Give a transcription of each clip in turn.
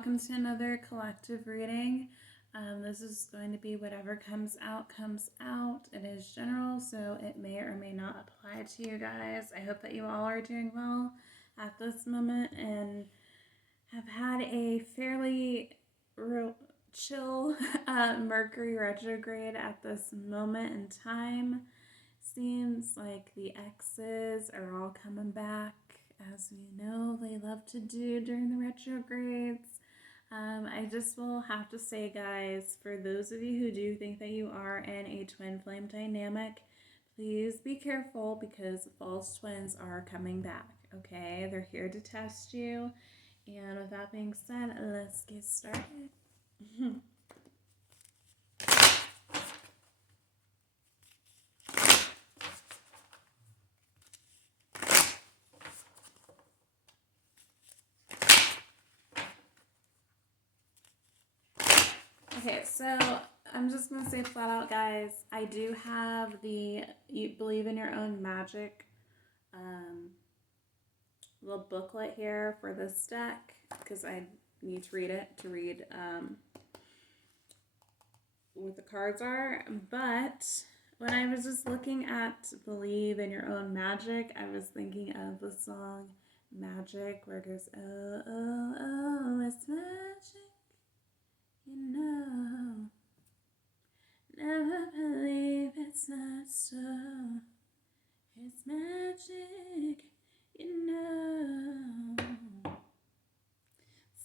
welcome to another collective reading. This is going to be whatever comes out, comes out. It is general, so it may or may not apply to you guys. I hope that you all are doing well at this moment and have had a fairly chill Mercury retrograde at this moment in time. Seems like the exes are all coming back, as we know they love to do during the retrogrades. I just will have to say, guys, for those of you who do think that you are in a twin flame dynamic, please be careful because false twins are coming back, okay? They're here to test you. And with that being said, let's get started. Okay, so I'm just going to say flat out, guys, I do have the You Believe in Your Own Magic little booklet here for this deck because I need to read it to read what the cards are. But when I was just looking at Believe in Your Own Magic, I was thinking of the song Magic where it goes, oh, oh, oh, it's magic. You know, never believe it's not so. It's magic, you know.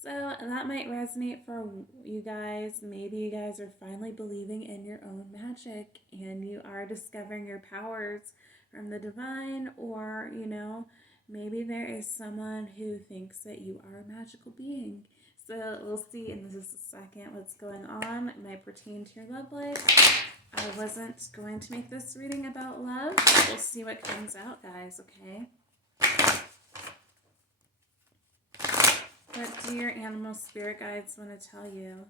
So that might resonate for you guys. Maybe you guys are finally believing in your own magic and you are discovering your powers from the divine, or, you know, maybe there is someone who thinks that you are a magical being. So we'll see in just a second what's going on. It might pertain to your love life. I wasn't going to make this reading about love. We'll see what comes out, guys, okay? What do your animal spirit guides want to tell you?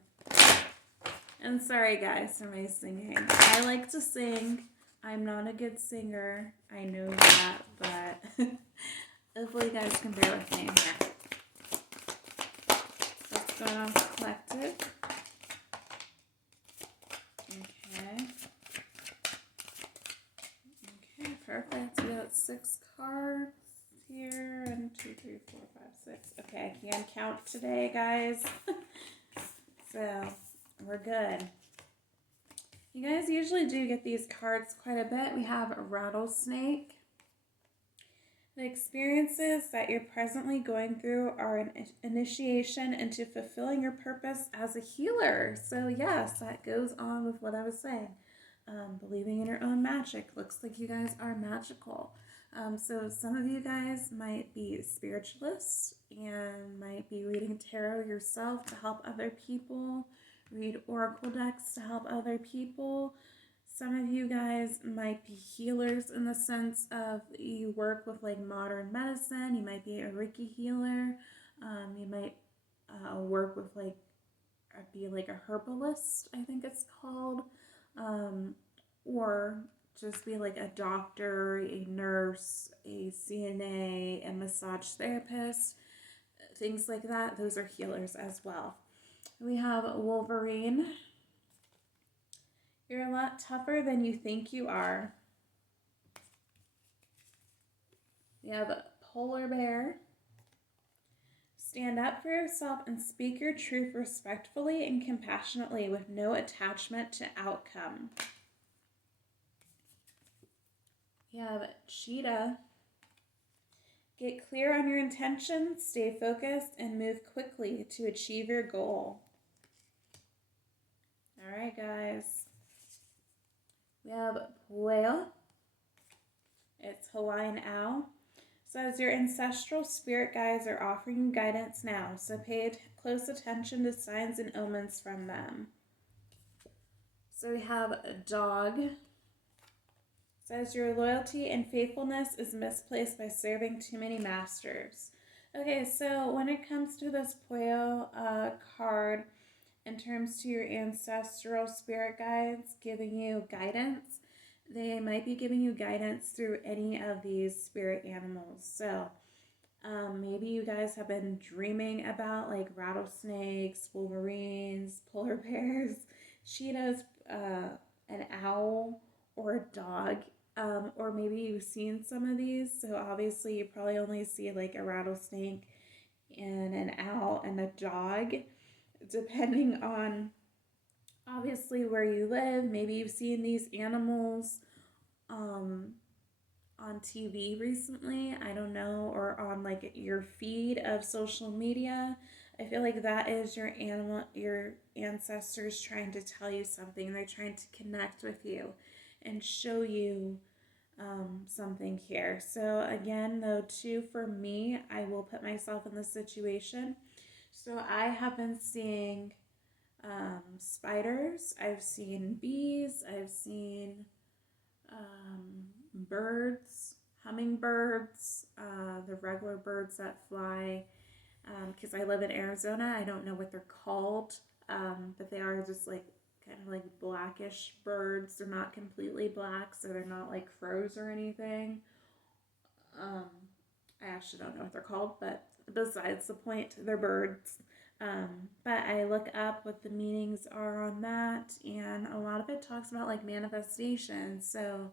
And sorry, guys, for my singing. I like to sing. I'm not a good singer. I know that, but hopefully you guys can bear with me here. Going on for collective. Okay. Okay, perfect. We got 6 cards here. 1, 2, 3, 4, 5, 6. Okay, I can count today, guys. So we're good. You guys usually do get these cards quite a bit. We have a rattlesnake. The experiences that you're presently going through are an initiation into fulfilling your purpose as a healer. So yes, that goes on with what I was saying. Believing in your own magic. Looks like you guys are magical. So some of you guys might be spiritualists and might be reading tarot yourself to help other people. Read oracle decks to help other people. Some of you guys might be healers in the sense of you work with like modern medicine. You might be a Reiki healer. You might work with be like a herbalist, I think it's called. Or just be like a doctor, a nurse, a CNA, a massage therapist, things like that. Those are healers as well. We have Wolverine. You're a lot tougher than you think you are. We have a polar bear. Stand up for yourself and speak your truth respectfully and compassionately with no attachment to outcome. We have cheetah. Get clear on your intentions, stay focused, and move quickly to achieve your goal. All right, guys. We have Pueo. It's Hawaiian owl. Says your ancestral spirit guides are offering you guidance now, so pay close attention to signs and omens from them. So we have a dog. Says your loyalty and faithfulness is misplaced by serving too many masters. Okay, so when it comes to this Pueo card, in terms to your ancestral spirit guides giving you guidance, they might be giving you guidance through any of these spirit animals. So Maybe you guys have been dreaming about like rattlesnakes, wolverines, polar bears, cheetahs, an owl, or a dog. Or maybe you've seen some of these. So obviously, you probably only see like a rattlesnake and an owl and a dog, depending on obviously where you live. Maybe you've seen these animals um, on TV recently, I don't know, or on like your feed of social media. I feel like that is your ancestors trying to tell you something. They're trying to connect with you and show you something here. So again, though, too, for me, I will put myself in this situation. So I have been seeing spiders. I've seen bees. I've seen birds, hummingbirds, the regular birds that fly. Because I live in Arizona, I don't know what they're called, but they are just like kind of like blackish birds. They're not completely black, so they're not like crows or anything. Um, I actually don't know what they're called, but besides the point, they're birds. But I look up what the meanings are on that, and a lot of it talks about like manifestation. So,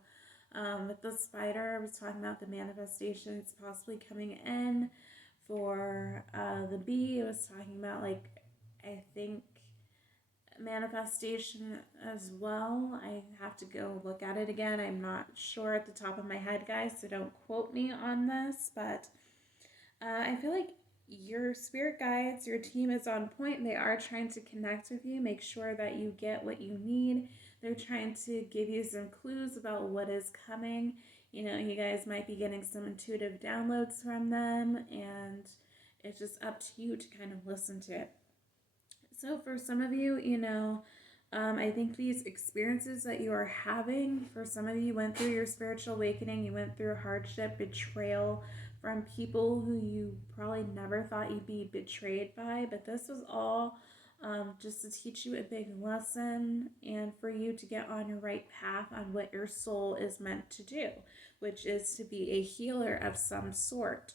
with the spider, I was talking about the manifestations possibly coming in. For the bee, it was talking about like, I think, manifestation as well. I have to go look at it again. I'm not sure at the top of my head, guys, so don't quote me on this, but I feel like your spirit guides, your team is on point. They are trying to connect with you, make sure that you get what you need. They're trying to give you some clues about what is coming. You know, you guys might be getting some intuitive downloads from them, and it's just up to you to kind of listen to it. So, for some of you, I think these experiences that you are having, for some of you, you went through your spiritual awakening, you went through hardship, betrayal from people who you probably never thought you'd be betrayed by, but this was all just to teach you a big lesson and for you to get on your right path on what your soul is meant to do, which is to be a healer of some sort.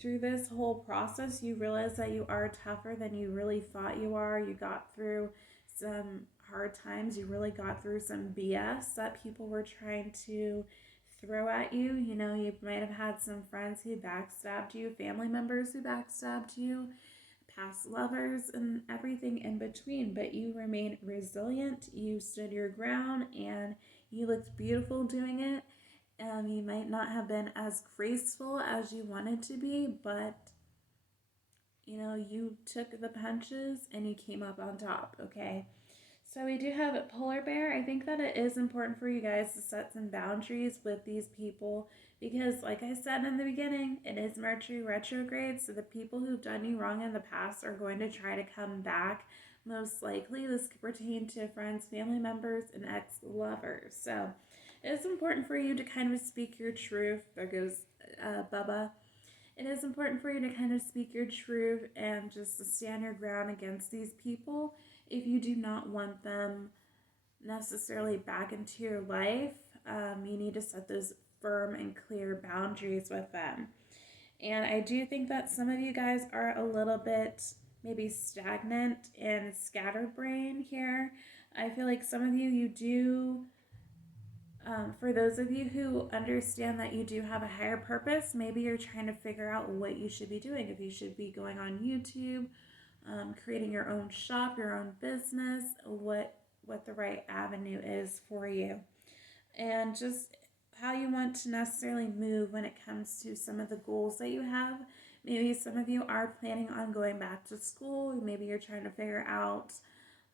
Through this whole process, you realize that you are tougher than you really thought you are. You got through some hard times. You really got through some BS that people were trying to throw at you. You know, you might have had some friends who backstabbed you, family members who backstabbed you, past lovers, and everything in between. But you remained resilient. You stood your ground and you looked beautiful doing it. You might not have been as graceful as you wanted to be, but you took the punches and you came up on top, okay? So we do have a polar bear. I think that it is important for you guys to set some boundaries with these people because, like I said in the beginning, it is Mercury retrograde. So the people who've done you wrong in the past are going to try to come back. Most likely, this could pertain to friends, family members, and ex-lovers. So it is important for you to kind of speak your truth. There goes Bubba. It is important for you to kind of speak your truth and just to stand your ground against these people if you do not want them necessarily back into your life. You need to set those firm and clear boundaries with them. And I do think that some of you guys are a little bit maybe stagnant and scatterbrained here. I feel like some of you do for those of you who understand that you do have a higher purpose, maybe you're trying to figure out what you should be doing. If you should be going on YouTube, creating your own shop, your own business, what the right avenue is for you, and just how you want to necessarily move when it comes to some of the goals that you have. Maybe some of you are planning on going back to school. Maybe you're trying to figure out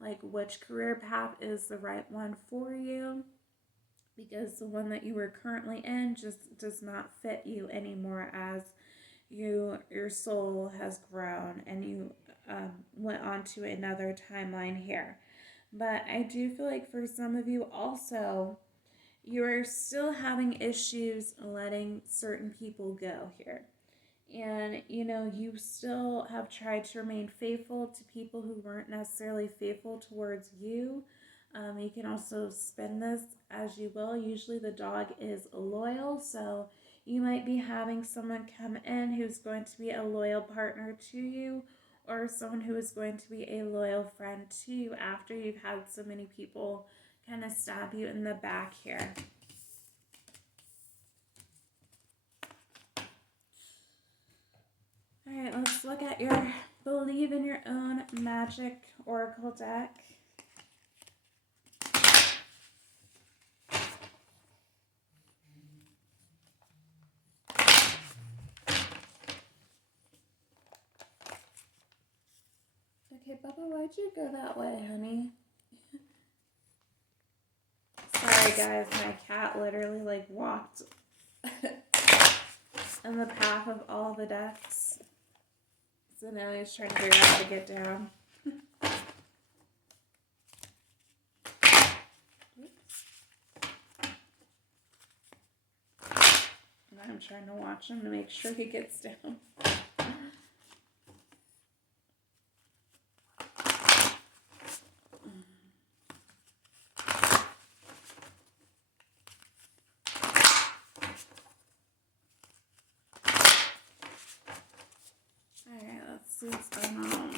like which career path is the right one for you because the one that you were currently in just does not fit you anymore as your soul has grown and you went on to another timeline here. But I do feel like for some of you also, you are still having issues letting certain people go here. And you still have tried to remain faithful to people who weren't necessarily faithful towards you. You can also spin this as you will. Usually the dog is loyal, so you might be having someone come in who's going to be a loyal partner to you, or someone who is going to be a loyal friend to you after you've had so many people kind of stab you in the back here. All right, let's look at your Believe in Your Own Magic Oracle deck. Okay, Bubba, why'd you go that way, honey? Sorry, guys, my cat literally like walked in the path of all the decks. So now he's trying to figure out how to get down. And I'm trying to watch him to make sure he gets down. Alright, let's see what's going on.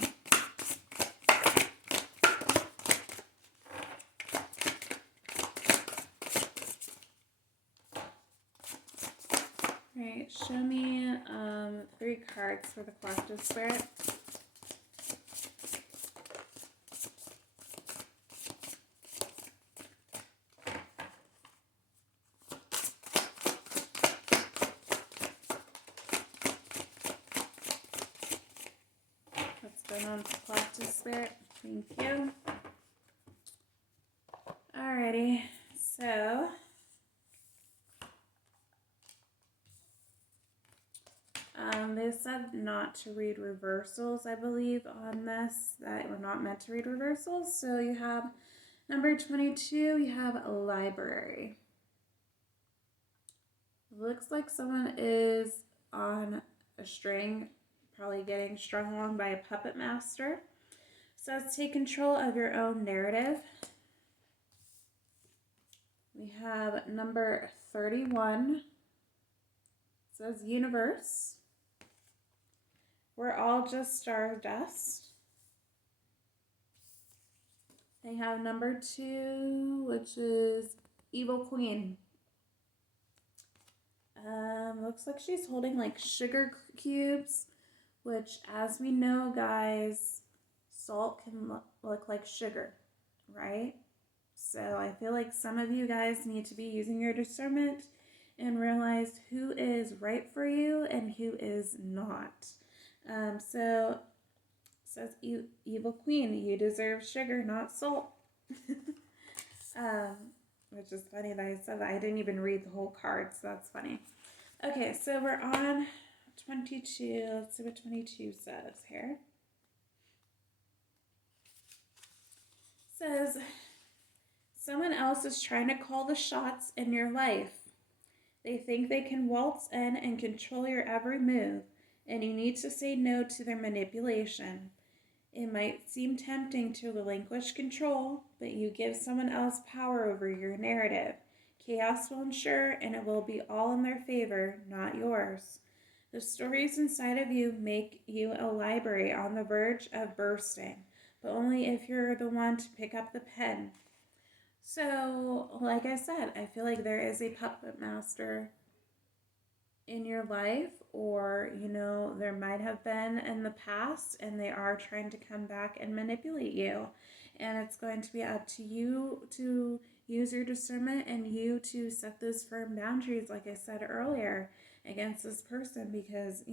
Alright, show me 3 cards for the collective spirit. What's going on with the collective spirit? Thank you. Alrighty, so they said not to read reversals, I believe, on this, that we're not meant to read reversals. So you have number 22, you have a library. Looks like someone is on a string, probably getting strung along by a puppet master. So let's take control of your own narrative. We have number 31. It says universe. We're all just stardust. They have number 2, which is Evil Queen. Looks like she's holding like sugar cubes, which, as we know, guys, salt can look like sugar, right? So I feel like some of you guys need to be using your discernment and realize who is right for you and who is not. So it says Evil Queen, you deserve sugar, not salt. Which is funny that I said that. I didn't even read the whole card, so that's funny. Okay, so we're on 22. Let's see what 22 says here. It says, someone else is trying to call the shots in your life. They think they can waltz in and control your every move, and you need to say no to their manipulation. It might seem tempting to relinquish control, but you give someone else power over your narrative. Chaos will ensue, and it will be all in their favor, not yours. The stories inside of you make you a library on the verge of bursting, but only if you're the one to pick up the pen. So, like I said, I feel like there is a puppet master in your life, or there might have been in the past, and they are trying to come back and manipulate you, and it's going to be up to you to use your discernment and you to set those firm boundaries, like I said earlier, against this person, because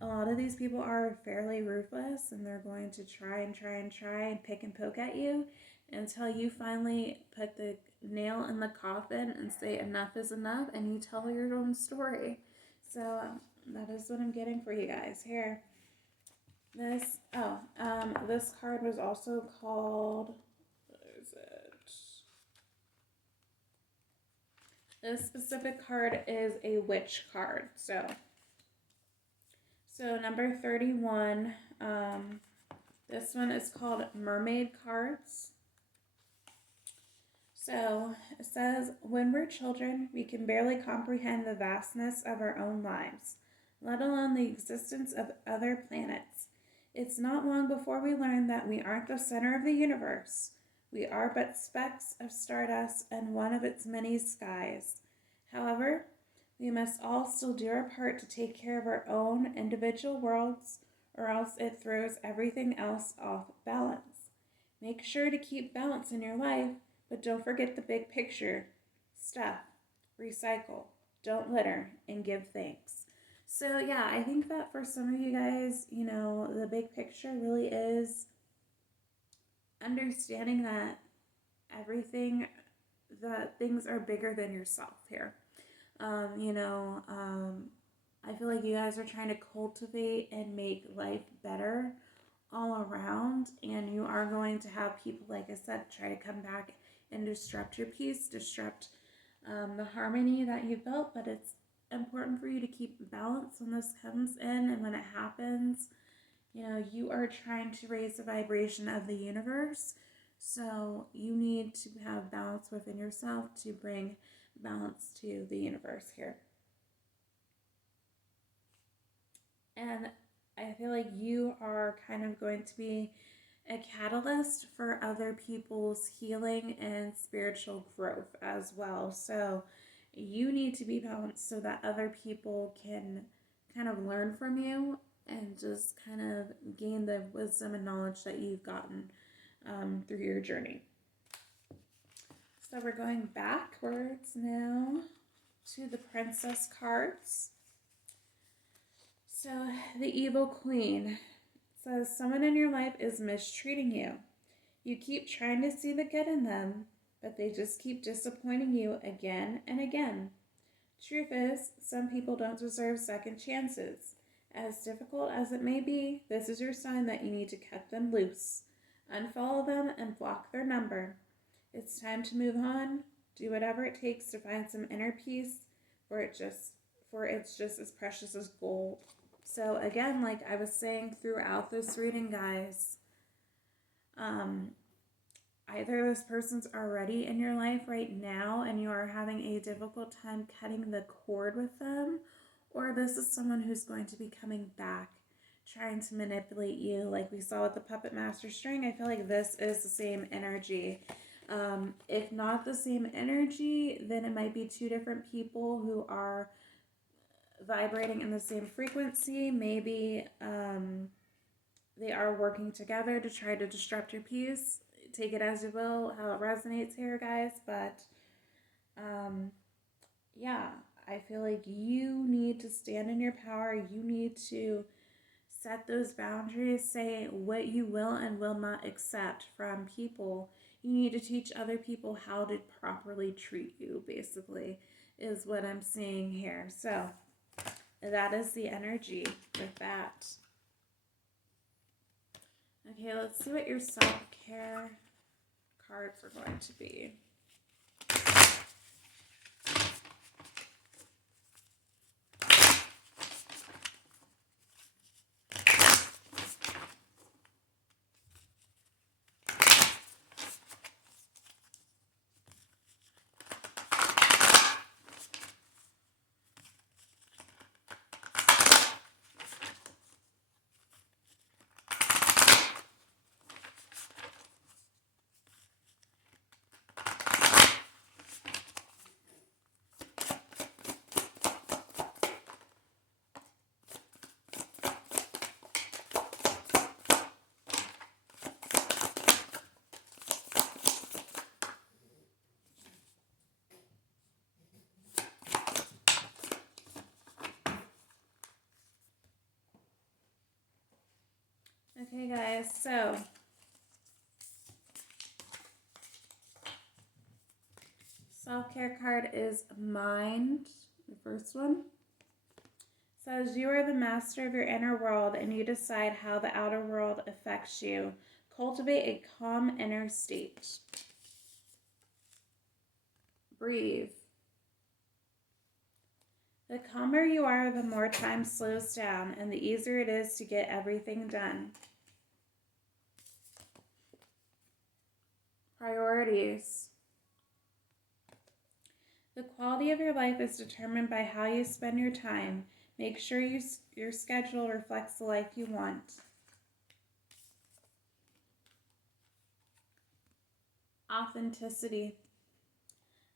a lot of these people are fairly ruthless, and they're going to try and pick and poke at you until you finally put the nail in the coffin and say enough is enough, and you tell your own story. So that is what I'm getting for you guys here. This card was also called, where is it? This specific card is a witch card. So number 31, this one is called Mermaid Cards. So it says, when we're children, we can barely comprehend the vastness of our own lives, let alone the existence of other planets. It's not long before we learn that we aren't the center of the universe. We are but specks of stardust and one of its many skies. However, we must all still do our part to take care of our own individual worlds, or else it throws everything else off balance. Make sure to keep balance in your life, but don't forget the big picture. Stuff, recycle, don't litter, and give thanks. So, yeah, I think that for some of you guys, the big picture really is understanding that that things are bigger than yourself here. I feel like you guys are trying to cultivate and make life better all around, and you are going to have people, like I said, try to come back and disrupt your peace, disrupt the harmony that you built. But it's important for you to keep balance when this comes in, and when it happens, you are trying to raise the vibration of the universe. So you need to have balance within yourself to bring balance to the universe here. And I feel like you are kind of going to be a catalyst for other people's healing and spiritual growth as well. So you need to be balanced so that other people can kind of learn from you and just kind of gain the wisdom and knowledge that you've gotten through your journey. So we're going backwards now to the princess cards. So the evil queen says, someone in your life is mistreating you. You keep trying to see the good in them, but they just keep disappointing you again and again. Truth is, some people don't deserve second chances. As difficult as it may be, this is your sign that you need to cut them loose. Unfollow them and block their number. It's time to move on. Do whatever it takes to find some inner peace, for it's just as precious as gold. So again, like I was saying throughout this reading, guys, either this person's already in your life right now and you are having a difficult time cutting the cord with them, or this is someone who's going to be coming back trying to manipulate you like we saw with the puppet master string. I feel like this is the same energy. If not the same energy, then it might be two different people who are vibrating in the same frequency. Maybe they are working together to try to disrupt your peace. Take it as you will, how it resonates here, guys. But yeah, I feel like you need to stand in your power. You need to set those boundaries, say what you will and will not accept from people. You need to teach other people how to properly treat you, basically, is what I'm seeing here. So that is the energy with that. Okay, let's see what your self-care cards are going to be. Okay, guys, so self-care card is Mind, the first one. Says, you are the master of your inner world and you decide how the outer world affects you. Cultivate a calm inner state. Breathe. The calmer you are, the more time slows down and the easier it is to get everything done. Priorities. The quality of your life is determined by how you spend your time. Make sure your schedule reflects the life you want. Authenticity.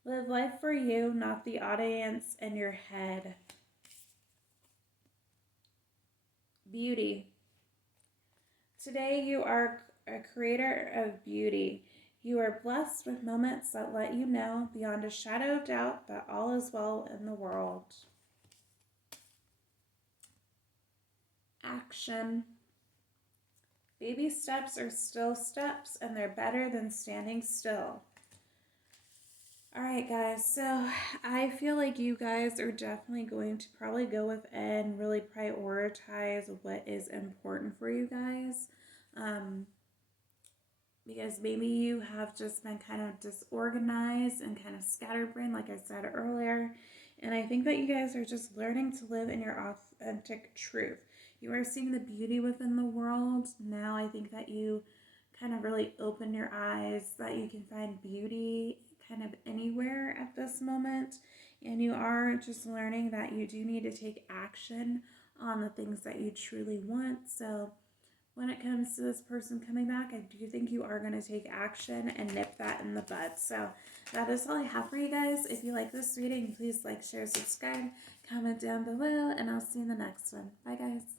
Live life for you, not the audience in your head. Beauty. Today you are a creator of beauty. You are blessed with moments that let you know beyond a shadow of doubt that all is well in the world. Action. Baby steps are still steps, and they're better than standing still. All right, guys, so I feel like you guys are definitely going to probably go within and really prioritize what is important for you guys. Because maybe you have just been kind of disorganized and kind of scatterbrained, like I said earlier. And I think that you guys are just learning to live in your authentic truth. You are seeing the beauty within the world. Now I think that you kind of really open your eyes that you can find beauty kind of anywhere at this moment. And you are just learning that you do need to take action on the things that you truly want. So when it comes to this person coming back, I do think you are going to take action and nip that in the bud. So that is all I have for you guys. If you like this reading, please like, share, subscribe, comment down below, and I'll see you in the next one. Bye, guys.